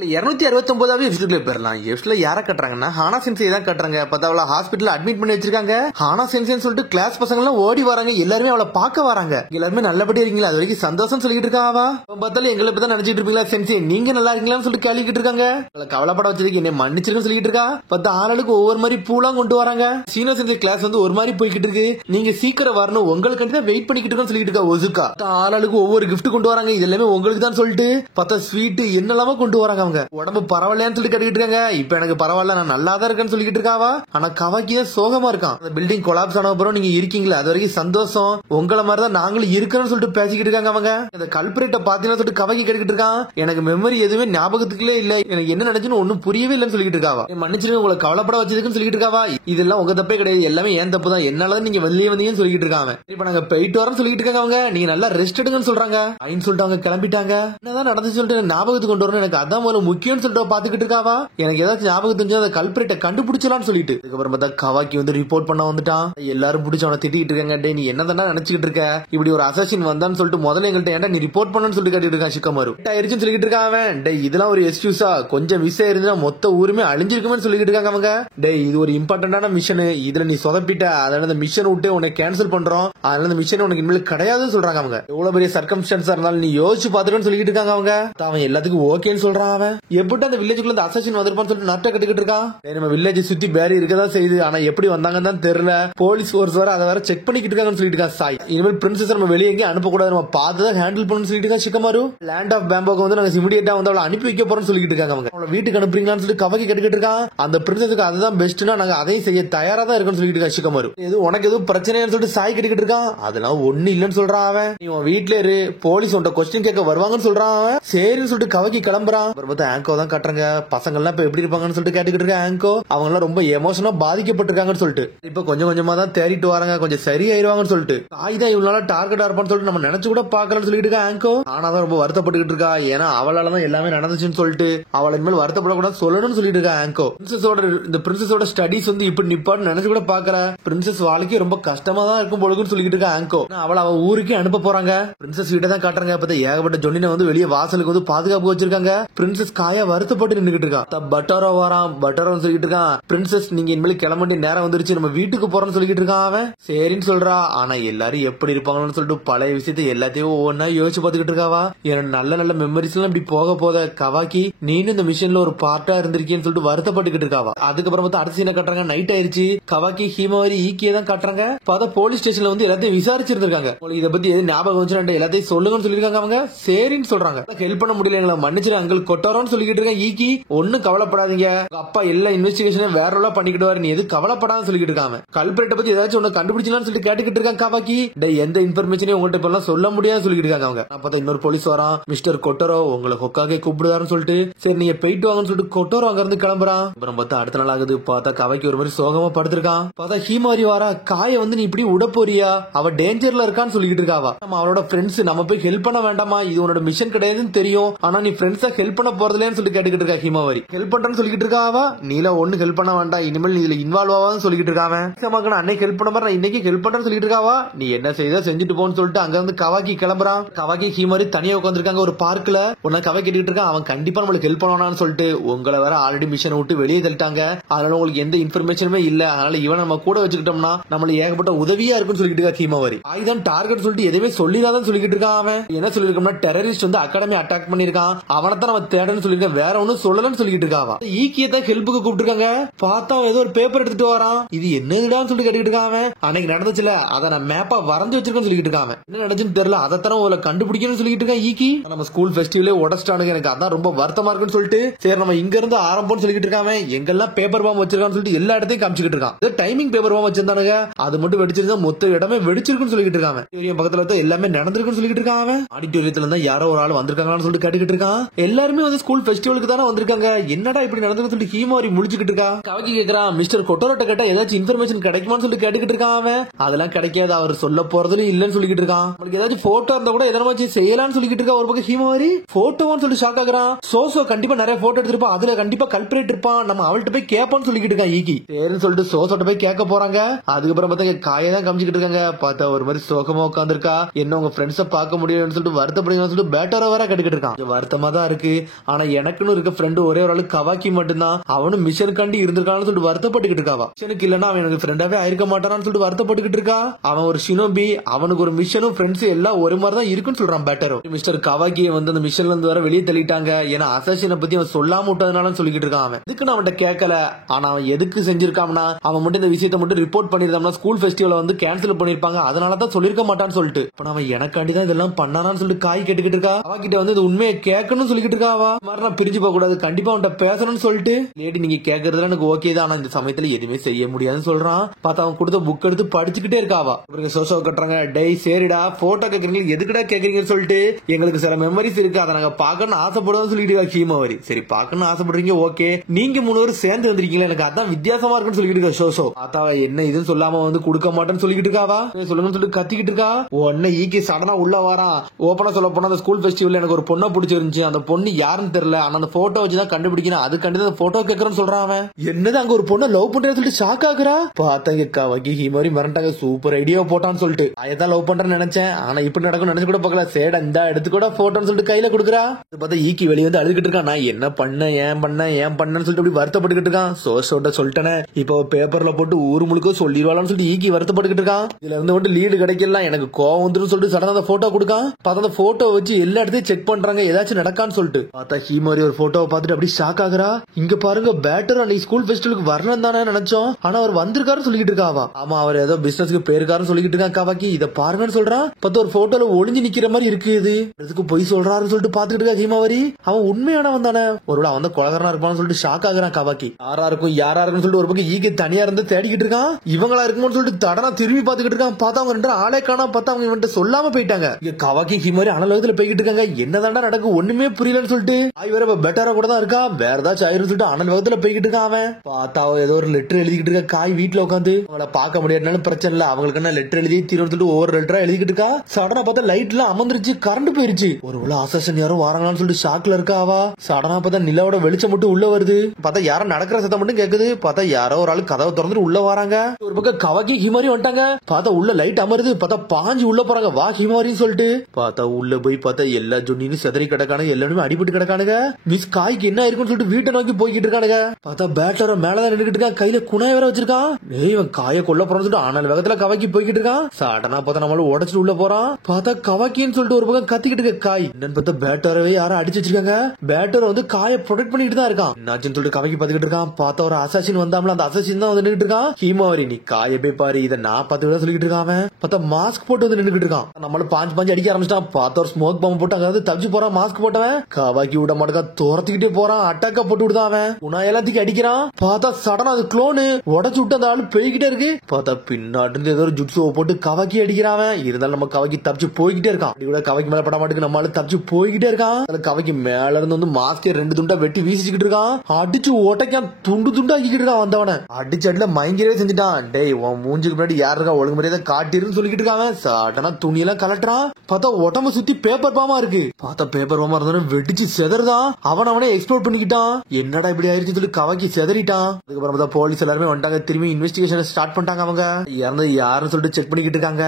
269 எபிசோட்ல போயிடலாம். எபிசோட்ல யார கட்டுறாங்கன்னா ஹானா சென்சே தான் கட்டுறாங்க. பார்த்தா அவளை ஹாஸ்பிட்டல் அட்மிட் பண்ணி வச்சிருக்காங்க. ஹானா சென்சேன்னு சொல்லிட்டு கிளாஸ் பசங்க எல்லாம் ஓடி வராங்க. எல்லாருமே அவளை பார்க்க வராங்க. எல்லாருமே நல்லபடியா இருக்கீங்களா, அது வரைக்கும் சந்தோஷம் சொல்லிட்டு இருக்கா. அவ பார்த்தாலும் எங்களை பத்தி நினைச்சிட்டு இருப்பீங்களா, சென்சே நீங்க நல்லா இருக்கீங்களான்னு சொல்லிட்டு கேள்விக்கிட்டு இருக்காங்க. கவலைப்பட வச்சதுக்கு என்ன மன்னிச்சிருக்கன்னு சொல்லிட்டு இருக்கா. பார்த்தா ஆளுக்கு ஒவ்வொரு மாதிரி பூலாம் கொண்டு வராங்க. சீனோ சென்சே கிளாஸ் வந்து ஒரு மாதிரி போய்கிட்டு இருக்கு. நீங்க சீக்கிரம் வரணும், உங்களுக்கு தான் வெயிட் பண்ணிக்கிட்டு இருக்கோம்னு சொல்லிட்டு இருக்கா ஒசுக்கா. ஆளுக்கு ஒவ்வொரு கிஃப்ட் கொண்டு வராங்க. இது எல்லாமே உங்களுக்கு தான் சொல்லிட்டு பார்த்தா ஸ்வீட் என்னெல்லாமோ கொண்டு வராங்க. அவங்க உடம்பு பரவாயில்லையான்னு சொல்லி கேட்டுக்கிட்டு இருக்காங்க. இப்ப எனக்கு பரவாயில்ல, நான் நல்லா தான் இருக்கேன்னு சொல்லிட்டு இருக்காவா. ஆனா கவாக்கி தான் சோகமா இருக்கான். அந்த பில்டிங் கொலாப்ஸ் ஆன அப்புறம் நீங்க இருக்கீங்களா, அது வரைக்கும் சந்தோஷம், உங்களை மாதிரி தான் நாங்களும் இருக்கிறோம்னு சொல்லிட்டு பேசிக்கிட்டு இருக்காங்க. அவங்க இந்த கல்பரேட்டை பாத்தீங்கன்னா சொல்லிட்டு கவாக்கி கேட்டுக்கிட்டு இருக்கான். எனக்கு மெமரி எதுவுமே ஞாபகத்துக்குள்ளே இல்ல, எனக்கு என்ன நடந்துச்சுன்னு ஒன்னும் புரியவே இல்லைன்னு சொல்லிட்டு இருக்காவா. மன்னிச்சிருங்க, உங்களை கவலைப்பட வச்சதுக்குன்னு சொல்லிட்டு இருக்காவா. இதெல்லாம் உங்க தப்பே கிடையாது, எல்லாமே ஏன் தப்பு தான், என்னாலதான் நீங்க வெளியே வந்தீங்கன்னு சொல்லிட்டு இருக்காங்க. இப்ப நாங்க போயிட்டு வரோம்னு சொல்லிட்டு இருக்காங்க. அவங்க நீங்க நல்லா ரெஸ்ட் எடுங்கன்னு சொல்றாங்க. ஐன்னு சொல்லிட்டு அவங்க கிளம்பிட்டாங்க. என்னதான் நடந்து சொல்லிட்டு ஞாபகத்துக்கு கொண்டு வரணும், எனக்கு அதான் ஒரு முக்கியம் சொல்லிட்டு பாத்துக்கிட்டு இருக்காவா. எனக்கு ஏதாச்சும் ஞாபகம் தெரிஞ்சா அந்த கல்பரேட்டை கண்டுபிடிச்சலாம்னு சொல்லிட்டு அதுக்கப்புறம் பார்த்தா கவாக்கி வந்து ரிப்போர்ட் பண்ண வந்துட்டான். எல்லாரும் பிடிச்ச அவனை திட்டிட்டு இருக்காங்க. டே நீ என்னதான் நினைச்சுக்கிட்டு இருக்க, இப்படி ஒரு அசாசின் வந்தான்னு சொல்லிட்டு முதல்ல எங்கள்கிட்ட ஏன்டா நீ ரிப்போர்ட் பண்ணு சொல்லிட்டு கேட்டுட்டு இருக்கான். சிக்கமாரு ஆயிருச்சுன்னு சொல்லிட்டு இருக்கான். அவன் டே இதெல்லாம் ஒரு எக்ஸ்கியூஸா, கொஞ்சம் விஷயம் இருந்தா மொத்த ஊருமே அழிஞ்சிருக்குமே சொல்லிட்டு இருக்காங்க. அவங்க டே இது ஒரு இம்பார்ட்டன்டான மிஷன், இதுல நீ சொதப்பிட்ட, அதனால இந்த மிஷன் விட்டு உன்னை கேன்சல் பண்றோம், அதனால இந்த மிஷன் உனக்கு இனிமேல் கிடையாதுன்னு சொல்றாங்க. அவங்க எவ்வளவு பெரிய சர்க்கம்ஸ்டன்ஸா இருந்தாலும் நீ யோசிச்சு பாத்துக்கன்னு சொல்லிட்டு இருக்காங்க. அவங்க அவன் எல்லாத்துக்கும் ஓகேன்னு சொல்றான். அவன் எப்படி அந்த வில்லேஜுக்குள்ள இந்த அசாசின் வந்திருப்பான்னு சொல்லிட்டு நட்ட கட்டுக்கிட்டு இருக்கான். நம்ம வில்லேஜ் சுத்தி பேரி இருக்கதான் செய்யுது, ஆனா எப்படி வந்தாங்கன்னு தான் தெரியல, போலீஸ் ஃபோர்ஸ் வர அதை வேற செக் பண்ணிக்கிட்டு இருக்காங்கன்னு சொல்லிட்டு இருக்கா. சாய் இனிமேல் பிரின்சஸ் நம்ம வெளியே எங்கேயும் அனுப்பக்கூடாது, நம்ம பார்த்துதான் ஹேண்டில் பண்ணணும்னு சொல்லிட்டு இருக்கா. சிக்கமாரு லேண்ட் ஆஃப் பேம்போக்கு வந்து நாங்க இமிடியேட்டா வந்து அவளை அனுப்பி வைக்க போறோம்னு சொல்லிட்டு இருக்காங்க. அவங்க அவளை வீட்டுக்கு அனுப்புறீங்களான்னு சொல்லிட்டு கவக்கி கேட்டுக்கிட்டு இருக்கான். அந்த பிரின்சஸுக்கு அதுதான் பெஸ்ட்னா நாங்க அதையும் செய்ய தயாரா தான் இருக்குன்னு சொல்லிட்டு இருக்கா. சிக்கமாரு எது உனக்கு எதுவும் பிரச்சனைன்னு சொல்லிட்டு சாய் கேட்டுக்கிட்டு இருக்கான். அதெல்லாம் ஒண்ணு இல்லன்னு சொல்றான். அவன் நீ உன் வீட்டுல இரு, போலீஸ் உன்ட்ட கொஸ்டின் கேட்க வருவாங்கன்னு சொல்றான். அவன் சரின்னு சொல்லிட்டு கவக்கி கிளம்புறான். ஆங்கோ தான் கட்டுறாங்க. பசங்க எல்லாம் இப்ப எப்படி இருப்பாங்கன்னு சொல்லிட்டு கேட்டுக்கிட்டு இருக்க. ஆங்கோ அவங்க எல்லாம் ரொம்ப எமோஷனா பாதிக்கப்பட்டிருக்காங்கன்னு சொல்லிட்டு இப்ப கொஞ்சம் கொஞ்சமா தான் தேடிட்டு வராங்க, கொஞ்சம் சரியாயிருவாங்கன்னு சொல்லிட்டு தாய் தான் இவ்வளவு நாளா டார்கெட்டா இருப்பான்னு சொல்லிட்டு நம்ம நினைச்சு கூட பாக்கலன்னு சொல்லிட்டு இருக்கா. ஆங்கோ ஆனாதான் ரொம்ப வருத்தப்பட்டுக்கிட்டு இருக்கா. ஏன்னா அவளால தான் எல்லாமே நடந்துச்சுன்னு சொல்லிட்டு அவளை இனிமேல் வருத்தப்படக்கூடாது சொல்லணும்னு சொல்லிட்டு இருக்கா. ஆங்கோ இந்த பிரின்சஸோட ஸ்டடிஸ் வந்து இப்படி நிப்பான்னு நினைச்சு கூட பாக்குற. பிரின்சஸ் வாழ்க்கை ரொம்ப கஷ்டமா தான் இருக்கும் பொழுதுன்னு சொல்லிட்டு இருக்கா. ஆங்கோ அவளை அவ ஊருக்கே அனுப்ப போறாங்க. பிரின்சஸ் வீட்டை தான் காட்டுறாங்க. அப்ப ஏகப்பட்ட ஜொன்னினை வந்து வெளியே வாசலுக்கு வந்து பாதுகாப்பு வச்சிருக்காங்க. பிரின்சஸ் காயா வருத்தப்பட்டு நின்னுகிட்டு இருக்கா. பட்டரோ வரான், பட்டரோ சொல்லிட்டு இருக்கான். பிரின்சஸ் நீங்க இனிமேல் கிளம்ப வேண்டிய நேரம் வந்துருச்சு, நம்ம வீட்டுக்கு போறோம்னு சொல்லிட்டு இருக்கான். அவன் சரின்னு சொல்றா. ஆனா எல்லாரும் எப்படி இருப்பாங்கன்னு சொல்லிட்டு பழைய விஷயத்தை எல்லாத்தையும் ஒவ்வொன்னா யோசிச்சு பாத்துக்கிட்டு இருக்காவா. எனக்கு நல்ல நல்ல மெமரிஸ் எல்லாம் இப்படி போக போத கவாக்கி நீனும் இந்த மிஷன்ல ஒரு பார்ட்டா இருந்திருக்கேன்னு சொல்லிட்டு வருத்தப்பட்டுக்கிட்டு இருக்காவா. அதுக்கப்புறம் பார்த்தா அடுத்த சீனை கட்டுறாங்க. நைட் ஆயிருச்சு. கவாக்கி ஹீமாவரி ஈக்கியே தான் காட்டுறாங்க. பார்த்தா போலீஸ் ஸ்டேஷன்ல வந்து எல்லாத்தையும் விசாரிச்சிருந்திருக்காங்க. இதை பத்தி எது ஞாபகம் வச்சு எல்லாத்தையும் சொல்லுங்கன்னு சொல்லிருக்காங்க. அவங்க சரின்னு சொல்றாங்க. ஹெல்ப் பண்ண முடியல, எங்களை மன்னிச்சிரு அங்கிள் கொட்டாரோன்னு சொல்லிக்கிட்டு இருக்கேன். ஈக்கி ஒன்னும் கவலைப்படாதீங்க, அப்பா எல்லா இன்வெஸ்டிகேஷன் வேற எல்லாம் பண்ணிக்கிட்டு நீ எது கவலைப்படான்னு சொல்லிட்டு இருக்காங்க. கல்பரேட்டை பத்தி ஏதாச்சும் ஒண்ணு கண்டுபிடிச்சலாம்னு சொல்லிட்டு கேட்டுக்கிட்டு இருக்காங்க. கவாக்கி எந்த இன்ஃபர்மேஷனையும் உங்கள்கிட்ட இப்ப எல்லாம் சொல்ல முடியாது சொல்லிட்டு இருக்காங்க. அவங்க பார்த்தா இன்னொரு போலீஸ் வரான். மிஸ்டர் கொட்டரோ உங்களை ஹொக்காகே கூப்பிடுறாருன்னு சொல்லிட்டு சரி நீங்க போயிட்டு வாங்கன்னு சொல்லிட்டு கொட்டரோ அங்க இருந்து கிளம்புறான். அப்புறம் பார்த்தா அடுத்த நாள் ஆகுது. பார்த்தா கவாக்கி ஒரு மாதிரி சோகமா படுத்திருக்கான். பார்த்தா ஹீமாரி வாரா காய வந்து நீ இப்படி உட போறியா, அவ டேஞ்சர்ல இருக்கான்னு சொல்லிட்டு இருக்காவா. நம்ம அவளோட ஃப்ரெண்ட்ஸ், நம்ம போய் ஹெல்ப் பண்ண வேண்டாமா, இது உன்னோட மிஷன் கிடையாதுன்னு தெரியும், ஆனா நீ ஃப்ரெண்ட்ஸா ஹெல்ப் பண்ண போறதுலன்னு சொல்லிட்டு கேட்டுக்கிட்டு இருக்கா. ஹிமாவரி ஹெல்ப் பண்றேன்னு சொல்லிட்டு இருக்காவா. நீல ஒண்ணு ஹெல்ப் பண்ண வேண்டாம், இனிமேல் இதுல இன்வால்வ் ஆகான்னு சொல்லிட்டு இருக்காவ. அன்னைக்கு ஹெல்ப் பண்ண மாதிரி இன்னைக்கு ஹெல்ப் பண்றேன்னு சொல்லிட்டு இருக்காவா. நீ என்ன செய்தா செஞ்சுட்டு போன்னு சொல்லிட்டு அங்க இருந்து கவாக்கி கிளம்புறான். கவாக்கி ஹிமாரி தனியா உட்காந்துருக்காங்க ஒரு பார்க்ல. உன்ன கவாக்கி கேட்டுக்கிட்டு இருக்கான். அவன் கண்டிப்பா நம்மளுக்கு ஹெல்ப் பண்ணணும்னு சொல்லிட்டு உங்களை வேற ஆல்ரெடி மிஷன் விட்டு வெளியே தள்ளிட்டாங்க, அதனால உங்களுக்கு எந்த இன்ஃபர்மேஷனுமே இல்ல, அதனால இவன் நம்ம கூட வச்சுக்கிட்டோம்னா நம்மளுக்கு ஏகப்பட்ட உதவியா இருக்குன்னு சொல்லிட்டு இருக்கா. ஹிமாவரி ஆயுதான் டார்கெட் சொல்லிட்டு எதுவுமே சொல்லிடாதான் சொல்லிட்டு இருக்கான். அவன் என்ன சொல்லிருக்கோம்னா டெரரிஸ்ட் வந்து அகாடமி அட்டாக் பண்ணிருக்கான், அவனத்தான் நம்ம தேடன்னு சொல்லிருக்கேன், வேற ஒன்னும் சொல்லலன்னு சொல்லிட்டு இருக்காவா. ஈக்கியத்தான் ஹெல்ப்புக்கு கூப்பிட்டுருக்காங்க. பார்த்தா ஏதோ ஒரு பேப்பர் எடுத்துட்டு வரான். இது என்னதுடான்னு சொல்லிட்டு கேட்டுக்கிட்டு இருக்கான். அன்னைக்கு நடந்துச்சுல அதை நான் மேப்பா வரைஞ்சு வச்சிருக்கேன்னு சொல்லிட்டு இருக்கான். என்ன நடந்துன்னு தெரியல, அதைத்தான் உங்களை கண்டுபிடிக்கணும்னு சொல்லிட்டு இருக்கான். ஈக்கி நம்ம ஸ்கூல் ஃபெஸ்டிவலே உடச்சிட்டானுங்க, எனக்கு அதான் ரொம்ப வருத்தமா இருக்குன்னு சொல்லிட்டு சரி நம்ம இங்க இருந்து ஆரம்பம்னு சொல்லிட்டு இருக்கான். எங்கெல்லாம் பேப்பர் பாம் வச்சிருக்கான்னு சொல்லிட்டு எல்லா இடத்தையும் காமிச்சுக்கிட்டு இருக்கான். டைமிங் பேப்பர் பாம் வச்சிருந்தானுங்க, அது மட்டும் வெடிச்சிருந்தா மொத்த இடமே வெடிச்சிருக்குன்னு சொல்லிட்டு இருக்கான். பக்கத்துல எல்லாமே நடந்திருக்குன்னு சொல்லிட்டு இருக்கான். ஆடிட்டோரியத்துல தான் யாரோ ஒரு ஆள் வந்திருக்காங்கன்னு சொல்லிட்டு கேட்டுக்கிட்டு இருக்கான். எல்லாருமே வந்து ஸ்கூல் ஃபெஸ்டிவலுக்கு தானே வந்திருக்காங்க, என்னடா இப்படி நடந்துன்னு சொல்லிட்டு ஹீமாரி முழிச்சுக்கிட்டு இருக்கா. கவக்கி கேக்குறான். மிஸ்டர் கொட்டரோட்ட கேட்டா ஏதாச்சும் இன்ஃபர்மேஷன் கிடைக்குமான்னு சொல்லிட்டு கேட்டுக்கிட்டு இருக்கான். அதெல்லாம் கிடைக்காது, அவர் சொல்ல போறதுல இல்லன்னு சொல்லிட்டு இருக்கான். உங்களுக்கு ஏதாச்சும் போட்டோ இருந்தா கூட எதனாச்சும் செய்யலாம்னு சொல்லிட்டு இருக்கா. ஒரு பக்கம் ஹீமாரி போட்டோன்னு சொல்லி ஷாக் ஆகுறான். சோசோ கண்டிப்பா நிறைய போட்டோ எடுத்திருப்பான், அதுல கண்டிப்பா கல்பரேட் இருப்பான், நம்ம அவள்கிட்ட போய் கேட்பான்னு சொல்லிட்டு இருக்கான். ஈக்கி சரின்னு சொல்லிட்டு சோசோட்ட போய் கேட்க போறாங்க. அதுக்கப்புறம் பார்த்தா காயதான் காமிச்சுக்கிட்டு இருக்காங்க. பார்த்தா ஒரு மாதிரி சோகமா உட்காந்துருக்கா. என்ன உங்க ஃப்ரெண்ட்ஸ பார்க்க முடியும்னு சொல்லிட்டு வருத்தப்படுங்கன்னு சொல்லிட்டு பேட்டரா வர கட்டுக்கிட்டு இருக்கான். வருத்தமா தான் இருக்கு, ஆனா எனக்குன்னு இருக்க ஃப்ரெண்டு ஒரே ஒரு ஆளு கவாக்கி மட்டும்தான், அவனும் மிஷனுக்காண்டி இருந்திருக்கான்னு சொல்லிட்டு வருத்தப்பட்டுக்கிட்டு இருக்காவா. மிஷனுக்கு இல்லன்னா அவன் எனக்கு ஃப்ரெண்டாவே ஆயிருக்க மாட்டான்னு சொல்லிட்டு வருத்தப்பட்டுக்கிட்டு இருக்கா. அவன் ஒரு ஷினோபி, அவனுக்கு ஒரு மிஷனும் ஃப்ரெண்ட்ஸ் எல்லாம் ஒரு மாதிரி தான் இருக்குன்னு சொல்றான் பேட்டரோ. மிஸ்டர் கவாக்கியை வந்து அந்த மிஷன்ல இருந்து வர வெளியே தள்ளிட்டாங்க, ஏன்னா அசாசினை பத்தி அவன் சொல்லாம விட்டதுனால சொல்லிக்கிட்டு இருக்கான். அவன் இதுக்கு நான் அவன்கிட்ட கேட்கல, ஆனா அவன் எதுக்கு செஞ்சிருக்கான்னா அவன் மட்டும் இந்த விஷயத்தை மட்டும் ரிப்போர்ட் பண்ணிருந்தா ஸ்கூல் ஃபெஸ்டிவல் வந்து கேன்சல் பண்ணிருப்பாங்க, அதனாலதான் சொல்லிருக்க மாட்டான்னு சொல்லிட்டு. அவன் எனக்காண்டிதான் இதெல்லாம் பண்ணானான்னு சொல்லிட்டு காய் கேட்டுக்கிட்டு இருக்கா. அவகிட்ட வந்து இது உண்மையை கேட்கணும்னு சொல்லிக்கிட்டு இருக்கா. அவ நான் பிரிஞ்சு போக கூடாது, கண்டிப்பா அவன்கிட்ட பேசணும்னு சொல்லிட்டு, லேடி நீங்க கேட்கறதுல எனக்கு ஓகே தான், ஆனா இந்த சமயத்துல எதுவுமே செய்ய முடியாதுன்னு சொல்றான். பார்த்தா அவன் கொடுத்த புக் எடுத்து படிச்சுக்கிட்டே இருக்காவா. சோசோ கட்டுறாங்க, டே சரிடா போட்டோ கேக்குறீங்க, எதுக்குடா கேக்குறீங்கன்னு சொல்லிட்டு, எங்களுக்கு சில மெமரிஸ் இருக்கு, அதை நாங்க பாக்கணும்னு ஆசைப்படுவோம் சொல்லிட்டு ஹீமாவரி. சரி பாக்கணும்னு ஆசைப்படுறீங்க, ஓகே, நீங்க 3 பேரும் சேர்ந்து வந்திருக்கீங்களா, எனக்கு அதான் வித்தியாசமா இருக்குன்னு சொல்லிட்டு இருக்கா சோசோ. பார்த்தா என்ன இதுன்னு சொல்லாம வந்து கொடுக்க மாட்டேன்னு சொல்லிட்டு இருக்காவா. சொல்லுங்கன்னு சொல்லிட்டு கத்திக்கிட்டு இருக்கா. உடனே ஈகே சடனா உள்ள வரான். ஓப்பனா சொல்ல போனா அந்த ஸ்கூல் ஃபெஸ்டிவல் எனக்கு ஒரு பொண்ணை பிடிச்சிருந்துச்சு, அந்த பொண்ணு யாருன்னு தெரியல, ஆனா அந்த போட்டோ வச்சுதான் கண்டுபிடிக்கணும், அது கண்டிப்பா போட்டோ கேட்கறேன்னு சொல்றான். அவன் என்னது அங்க ஒரு பொண்ணை லவ் பண்றேன்னு சொல்லிட்டு ஷாக் ஆகுறா. பார்த்தாங்க கவாக்கி ஹீமாரி மிரண்டாங்க, சூப்பர் ஐடியா போட்டான்னு சொல்லிட்டு. அதான் லவ் பண்றேன்னு நினைச்சேன், ஆனா இப்படி நடக்கும் நினைச்சு கூட பார்க்கல. சேட இந்த எடுத்து கூட போட்டோன்னு சொல்லிட்டு கையில கொடுக்குறா. பார்த்தா ஈக்கி வெளியே வந்து அழுதுகிட்டு இருக்கான், நான் என்ன பண்ண ஏன் பண்ணேன்னு சொல்லிட்டு அப்படி வருத்தப்பட்டுக்கிட்டு இருக்கான். சோசோட்ட சொல்லிட்டேன், இப்போ பேப்பர்ல போட்டு ஊர் முழுக்க சொல்லிடுவாளான்னு சொல்லிட்டு ஈக்கி வருத்தப்பட்டுக்கிட்டு இருக்கான். இதுல இருந்து மட்டும் லீடு கிடைக்கல, எனக்கு கோவம் வந்துடும் சொல்லிட்டு சடனா அந்த போட்டோ கொடுக்கான். பார்த்தா அந்த போட்டோ வச்சு எல்லா இடத்தையும் செக் பண்றாங்க, ஏதாச்சும் நடக்கான்னு சொல்லிட்டு. பார்த்தா ஹீமாரி ஒரு போட்டோவை பார்த்துட்டு அப்படி ஷாக் ஆகுறா. இங்க பாருங்க பேட்டர் அன்னைக்கு ஸ்கூல் ஃபெஸ்டிவலுக்கு வரணும் தானே நினைச்சோம், ஆனா அவர் வந்திருக்காருன்னு சொல்லிட்டு இருக்காவா. ஆமா அவர் ஏதோ பிசினஸ்க்கு போயிருக்காருன்னு சொல்லிட்டு இருக்கான் கவாக்கி. இதை பாருங்கன்னு சொல்றான். பார்த்தா ஒரு போட்டோல ஒளிஞ்சு நிக்கிற மாதிரி இருக்கு, இது இதுக்கு பொய் சொல்றாருன்னு சொல்லிட்டு பாத்துக்கிட்டு இருக்கா ஹீமாவரி. அவன் உண்மையானவன் தானே, ஒருவேளை அவன் கொலகாரனா இருப்பான்னு சொல்லிட்டு ஷாக் ஆகுறான் கவாக்கி. யாரா இருக்குன்னு சொல்லிட்டு ஒரு பக்கம் ஈகே தனியா இருந்து தேடிக்கிட்டு இருக்கான். இவங்களா இருக்கும்னு சொல்லிட்டு தடனா திரும்பி பாத்துக்கிட்டு இருக்கான். பார்த்தா அவங்க 2 ஆளே காணா. பார்த்தா அவங்க இவன்ட்ட சொல்லாம போயிட்டாங்க. இங்க கவாக்கி ஹீமாரி அனலகத்துல போய்கிட்டு இருக்காங்க. என்னதாண்டா நடக்கு ஒண்ணுமே புரியலன்னு சொல்லிட்டு வேற பெட்டரா கூட தான் இருக்கா, வேற ஏதாச்சும் ஆயிரும் சொல்லிட்டு அனலகத்துல போய்கிட்டு இருக்கான். அவன் பார்த்தா ஏதோ ஒரு லெட்டர் எழுதிக்கிட்டு இருக்க காய் வீட்டுல உட்காந்து. அவங்கள பாக்க முடியாதுனாலும் பிரச்சனை இல்ல, அவங்களுக்கு என்ன லெட்டர் எழுதி தீர்வு சொல்லிட்டு ஒவ்வொரு லெட்டரா எழுதிக்கிட்டு இருக்கா. சடனா பார்த்தா லைட் எல்லாம் அமர்ந்துருச்சு, கரண்ட் போயிருச்சு. ஒரு அசசன் யாரும் வராங்களான்னு சொல்லிட்டு ஷாக்ல இருக்கா. அவ சடனா பார்த்தா நிலாவோட வெளிச்சம் மட்டும் உள்ள வருது. பார்த்தா யாரும் நடக்கிற சத்தம் மட்டும் கேக்குது. பார்த்தா யாரோ ஒரு ஆளு கதவை திறந்துட்டு உள்ள வராங்க. ஒரு பக்கம் கவாக்கி ஹிமாரி வந்துட்டாங்க. பார்த்தா உள்ள லைட் அமருது. பார்த்தா பாஞ்சு உள்ள போறாங்க, வா ஹிமாரின்னு சொல்லிட்டு. பார்த்தா உள்ள போய் பார்த்தா எல்லா ஜொன்னின்னு செதறி கிடக்கானுங்க, எல்லாருமே அடிபட்டு கிடக்கானுங்க. மிஸ் காய்க்கு என்ன இருக்குன்னு சொல்லிட்டு வீட்டை நோக்கி போய்கிட்டு இருக்கானுங்க. பார்த்தா பேட்டர மேலதான் நின்றுட்டு இருக்கான், கையில குணாய் வேற வச்சிருக்கான். இவன் காய கொல்ல போறான்னு சொல்லிட்டு ஆனல் வேகத்துல கவாக்கி போய்கிட்டு இருக்கான். சடனா பார்த்தா நம்மள உடச்சிட்டு உள்ள போறான். பார்த்தா கவாக்கின்னு சொல்லிட்டு ஒரு பக்கம் கத்திக்கிட்டு இருக்க காய். என்னன்னு பார்த்தா பேட்டரவே யாரும் அடிச்சு வச்சிருக்காங்க. பேட்டர் வந்து காய ப்ரொடெக்ட் பண்ணிட்டு தான் இருக்கான். என்னாச்சுன்னு சொல்லிட்டு கவாக்கி பாத்துக்கிட்டு இருக்கான். பார்த்தா ஒரு அசாசின் வந்தாமல, அந்த அசாசின் தான் வந்து நின்றுட்டு இருக்கான். ஹீமாவரி நீ காய போய் பாரு, இதை நான் பார்த்து சொல்லிட்டு இருக்கான். பார்த்தா மாஸ்க் போட்டு வந்து நின்றுட்டு இருக்கான். நம்மள பாஞ்சு அடிக்க ஆரம்பிச்சிட்டான். பார்த்தா ஒரு ஸ்மோக் பாம்பு போட்டு அதாவது தப்பிச்சு போறான். மாஸ்க் போட்டவன் கவாக்கி விட மாட்டேன், துரத்திக்கிட்டே போறான். அட்டாக்கா போட்டு விடுதான். அவன் உனா எல்லாத்தையும் அடிக்கிறான். பார்த்தா சடனா அது க்ளோனு உடச்சு விட்டு அந்த ஆளு போய்கிட்டே இருக்கு. பார்த்தா பின்னாட்டு ஏதோ ஒரு ஜுட்ஸுவை போட்டு கவாக்கி அடிக்கிறான். இருந்தாலும் நம்ம கவாக்கி தப்பிச்சு போய்கிட்டே இருக்கான். கூட கவாக்கி மேல பட மாட்டுக்கு நம்மளால தப்பிச்சு போய்கிட்டே இருக்கான். கவாக்கி மேல இருந்து வந்து மாஸ்கே 2 துண்டா வெட்டி வீசிக்கிட்டு இருக்கான். அடிச்சு ஓட்டைக்கான் துண்டு ஆக்கிக்கிட்டு இருக்கான். வந்தவன அடிச்சு அடில மயங்கவே செஞ்சுட்டான். டேய் உன் மூஞ்சுக்கு முன்னாடி யாரு இருக்கா, ஒழுங்கு முறையை காட்டிருன்னு சொல்லிக்கிட்டு இருக்காங்க. சடனா துணியெல்லாம் கலட்டுறான். பார்த்தா உடம்பு சுத்தி பேப்பர் பாமா இருக்கு. பார்த்தா பேப்பர் பாமா இருந்தவன வெடிச்சு செதறதான். அவனே எக்ஸ்ப்ளோர் பண்ணிக்கிட்டான். என்னடா இப்படி ஆயிருச்சு சொல்லி கவாக்கி செதறிட்டான். அதுக்கப்புறம் பார்த்தா போலீஸ் எல்லாருமே வந்துட்டாங்க. திரும்பி இன்வெஸ்டிகேஷன் ஸ்டார்ட் பண்ணிட்டாங்க. அவங்க இறந்து யாருன்னு சொல்லிட்டு செக் பண்ணிக்கிட்டு இருக்காங்க.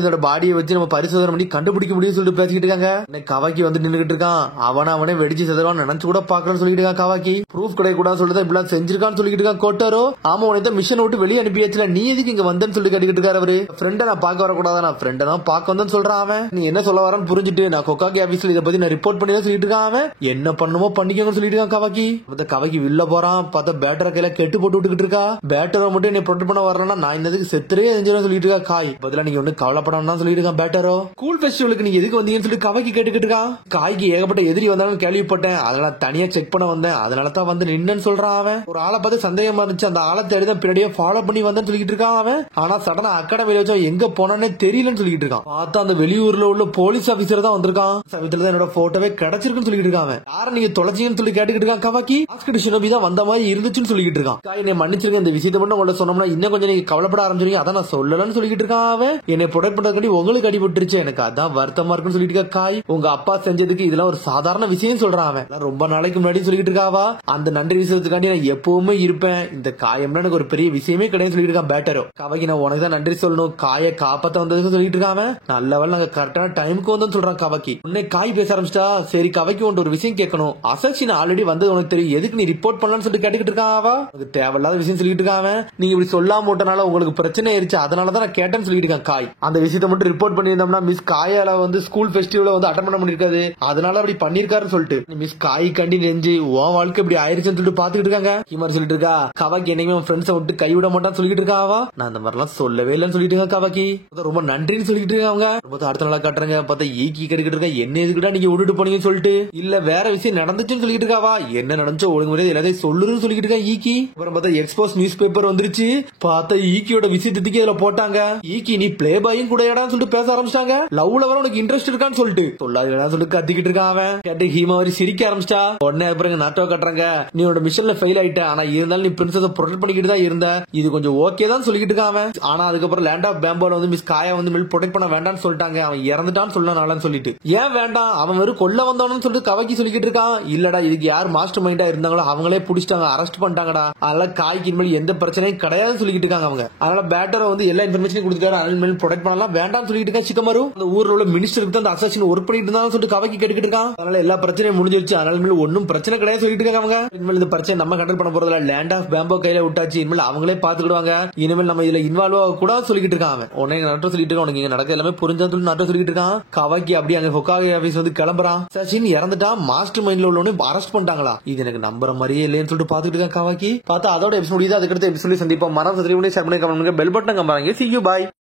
இதோட பாடியை வச்சு நம்ம பரிசோதனை பண்ணி கண்டுபிடிக்க முடியும் சொல்லிட்டு பேசிக்கிட்டு இருக்காங்க. கவாக்கி வந்து நின்னுகிட்டு இருக்கான். அவனே வெடிச்சு செதறான் நினைச்சு கூட பாக்கலன்னு சொல்லிட்டு இருக்கான். கவாக்கி ப்ரூஃப் கிடைக்க கூடாதுன்னு சொல்லிட்டு இப்படி செஞ்சிருக்கான்னு சொல்லிட்டு இருக்கான். கோட்டாரோ ஆமா உனக்கு மிஷன் விட்டு வெளியே அனுப்பியாச்சுல, நீ எதுக்கு இங்க வந்தேன்னு சொல்லி கேட்டுக்கிட்டு இருக்காரு. அவரு ஃப்ரெண்டை நான் பார்க்க வரக்கூடாதா, நான் ஃப்ரெண்டை தான் பார்க்க வந்தேன்னு சொல்றான். அவன் நீ என்ன சொல்ல வரன்னு புரிஞ்சுட்டு நான் கொக்காக்கி ஆபீஸ்ல இதை பத்தி நான் ரிப்போர்ட் பண்ணி சொல்லிட்டு இருக்கான். அவன் என்ன பண்ணுமோ பண்ணிக்கோன்னு சொல்லிட்டு இருக்கான். கவாக்கி கவாக்கி வெளில போறான். பார்த்தா பேட்டரை கையில கெட்டு போட்டு விட்டுக்கிட்டு இருக்கா. பேட்டரை மட்டும் என்ன ப்ரொடெக்ட் பண்ண வரலன்னா நான் இன்னதுக்கு செத்துறே செஞ்சிடும் சொல்லிட்டு இருக்கா. காய் பதிலா நீங்க ஒண்ணு கவலைப்படாம சொல்லிட்டு இருக்கான். பேட்டரோ ஸ்கூல் ஃபெஸ்டிவலுக்கு நீங்க எதுக்கு வந்தீங்கன்னு சொல்லி கவாக்கி கேட்டுக்கிட்டு இருக்கான். காய்க்கு ஏகப்பட்ட எதிரி வந்தாலும் கேள்விப்பட்டேன், அதனால தனியா செக் பண்ண வந்தேன், அதனால தான் வந்து நின்னு சொல்றான். அவன் ஒரு ஆளை பார்த்து சந்தேகமா இருந்துச்சு, அந்த ஆளை தேடி தான் பின்னாடியே ஃபாலோ பண்ணி வந்தேன்னு சொல்லிட்டு இருக்கான். அவன் ஆனா சடனா அகாடமியில வச்சா எங்க போனானே தெரியலன்னு சொல்லிட்டு இருக்கான். பார்த்தா அந்த வெளியூர்ல உள்ள போலீஸ் ஆபீசர் தான் வந்திருக்கான். சமயத்துல தான் என்னோட போட்டோவே கிடைச்சிருக்குன்னு சொல்லிட்டு இருக்கான். அவன் யார நீங்க தொலைச்சிங்கன்னு சொல்லி கேட்டுக்கிட்டு இருக்கான். கவாக்கி ஆஸ்கர் ஷினோபி தான் வந்த மாதிரி இருந்துச்சுன்னு சொல்லிட்டு இருக்கான். என்னை மன்னிச்சிருக்க, இந்த விஷயத்தை மட்டும் உங்களை சொன்னோம்னா இன்னும் கொஞ்சம் நீங்க கவலைப்பட ஆரம்பிச்சிருக்கீங்க, அதான் நான் சொல்லலன்னு சொல்லிட்டு இருக்கான். அவன் என்னை ப்ரொடெக்ட் பண்றதுக்காண்டி உங்களுக்கு அடிபட்டுருச்சு, எனக்கு அதான் வருத்தமா இருக்குன்னு சொல்லிட்டு இருக்கா. காய் உங்க அப்பா செஞ்சதுக்கு இதெல்லாம் ஒரு சாதாரண விஷயம் சொல்றான். அவன் ரொம்ப நாளைக்கு முன்னாடி சொல்லிட்டு இருக்காவா, அந்த நன்றி விஷயத்துக்காண்டி நான் எப்பவுமே இருப்பேன், இந்த காயம்னா எனக்கு ஒரு பெரிய விஷயமே கிடையாது சொல்லிட்டு இருக்கான். பேட்டரோ கவாக்கி நான் உனக்கு தான் நன்றி சொல்லணும், காயை காப்பாத்த வந்ததுக்கு சொல்லிட்டு இருக்கான். நல்லவள் நாங்க கரெக்டான டைமுக்கு வந்தோம்னு சொல்றான். கவாக்கி உன்னை காய் பேச ஆரம்பிச்சிட்டா. சரி கவாக்கி கவாக்கி ஒரு விஷயம் கேட்கணும். அசாசின் ஆல்ரெடி வந்தது உனக்கு தெரியும், எதுக்கு நீ ரிப்போர்ட் பண்ணலாம்னு சொல்லிட்டு கேட்டுக்கிட்டு இருக்காவா? உனக்கு தேவையில்லாத விஷயம் சொல்லிட்டு இருக்காங்க. நீங்க இப்படி சொல்லாம போட்டனால உங்களுக்கு பிரச்சனை ஆயிருச்சு, அதனாலதான் நான் கேட்டேன்னு சொல்லிட்டு இருக்கேன் காய். அந்த விஷயத்தை மட்டும் ரிப்போர்ட் பண்ணியிருந்தோம்னா மிஸ் காயால ஸ்கூல் ஃபெஸ்டிவல அட்டன் பண்ண முடியாது, அதனால அப்படி பண்ணிருக்காருன்னு சொல்லிட்டு மிஸ் காய் கண்டி நெஞ்சு உன் வாழ்க்கை இப்படி ஆயிருச்சுன்னு சொல்லிட்டு பாத்துக்கிட்டு இருக்காங்க. ஹிமார் சொல்லிட்டு இருக்கா கவாக்கி என்னைக்குமே ஃப்ரெண்ட்ஸை விட்டு கைவிட மாட்டான்னு சொல்லிட்டு இருக்காவா? நான் அந்த மாதிரிலாம் சொல்லவே இல்லைன்னு சொல்லிட்டு இருக்கேன் கவாக்கி. ரொம்ப நன்றின்னு சொல்லிட்டு இருக்காங்க. அடுத்த நாளா காட்டுறாங்க, பார்த்தா ஈக்கி கறிக்கிட்டு இருக்கா, என்ன எதுக்குடா நீங்க விட்டுட்டு போனீங்கன்னு சொல்லிட்டு. இல்ல வேற விஷயம் நடந்துச்சுன்னு சொல்லிட்டு இருக்காவா? என்ன நடந்துச்சோ ஒழுங்கு முறையை எல்லாத்தையும் சொல்லுன்னு சொல்லிட்டு இருக்கா ஈக்கி. அப்புறம் பார்த்தா எக்ஸ்போஸ் நியூஸ் பேப்பர் வந்துருச்சு. பார்த்தா ஈக்கியோட விஷயத்துக்கு இதுல போட்டாங்க. ஈக்கி நீ பிளே பாயும் கூட சொல்லிட்டு பேச ஆரம்பிச்சிட்டாங்க. லவ்ல வர உனக்கு இன்ட்ரெஸ்ட் இருக்கான்னு சொல்லிட்டு சொல்லாதடா சொல்லிட்டு கத்திக்கிட்டு இருக்கான் அவன். கேட்டு ஹீமாவரி சிரிக்க ஆரம்பிச்சிட்டா. உடனே அப்புறம் நாட்டோ கட்டுறாங்க, நீ உன்னோட மிஷன்ல ஃபெயில் ஆயிட்ட, ஆனா இருந்தாலும் நீ பிரின்சஸ ப்ரொடெக்ட் பண்ணிக்கிட்டு தான் இருந்த, இது கொஞ்சம் ஓகே தான் சொல்லிக்கிட்டு இருக்கான் அவன். ஆனா அதுக்கப்புறம் லேண்ட் ஆஃப் பேம்போல மிஸ் காயா மில் ப்ரொடெக்ட் பண்ண வேண்டாம்னு சொல்லிட்டாங்க, அவன் இறந்துட்டான்னு சொல்லலாம் சொல்லிட்டு. ஏன் வேண்டாம், அவன் வெறும் கொல்ல வந்தவனு சொல்லிட்டு கவாக்கி சொல்லிக்கிட்டு இருக்கான். இல்லடா இதுக்கு யார் மாஸ்டர் மைண்டா இருந்தாங்களோ அவங்களே புடிச்சிட்டாங்க, அரெஸ்ட் பண்ணிட்டாங்கடா, அதனால காய்க்கு இனிமேல் எந்த பிரச்சனையும் கிடையாதுன்னு சொல்லிட்டு இருக்காங்க அவங்க. அதனால பேட்டரை எல்லா இன்ஃபர்மேஷனும் கொடுத்துட்டாரு, அனிமல் ப்ரொடெக்ட் பண்ணலாம் வேண்டாம்னு சொல்லிட்டு இருக்கா சிக்கமரு. அந்த ஊர்ல உள்ள மினிஸ்டருக்கு தான் அந்த அசாசின் ஒர்க் பண்ணிட்டு இருந்தாலும் சொல்லிட்டு கவாக்கி கேட்டுக்கிட்டு இருக்கான். அதனால எல்லா பிரச்சனையும் முடிஞ்சிருச்சு, அதனால ஒன்னும் பிரச்சனை கிடையாது சொல்லிட்டு இருக்காங்க அவங்க. இனிமேல் இந்த பிரச்சனை நம்ம ஹேண்டில் பண்ண போறதுல, லேண்ட் ஆஃப் பேம்போ கையில விட்டாச்சு, இனிமேல் அவங்களே பாத்துக்கிடுவாங்க, இனிமேல் நம்ம இதுல இன்வால்வ் ஆக கூட சொல்லிட்டு இருக்கான் அவன். உடனே நட்டோ சொல்லிட்டு இருக்கான், உனக்கு இங்க நடக்க எல்லாமே புரிஞ்சான்னு சொல்லி நட்டோ சொல்லிட்டு இருக்கான். கவாக்கி அப்படி அங்க ஹொக்காகே ஆபீஸ் கிளம்புறான். சச்சின் இறந்துட்டான், மாஸ்டர் மைண்ட்ல உள்ளவனு அரெஸ்ட் பண்ணிட்டாங்களா, இது எனக்கு நம்புற மாதிரியே இல்லைன்னு சொல்லிட்டு பாத்துட்டு இருக்கான் கவாக்கி. பார்த்தா அதோட எபிசோட் இது. அதுக்கடுத்த எபிசோட் சந்திப்போம். மரம் சந்திரி ஷேர் பண்ணி கமெண்ட் பண்ணுங்க, பெல் பட்டன் கம்பாங்க. See you, bye.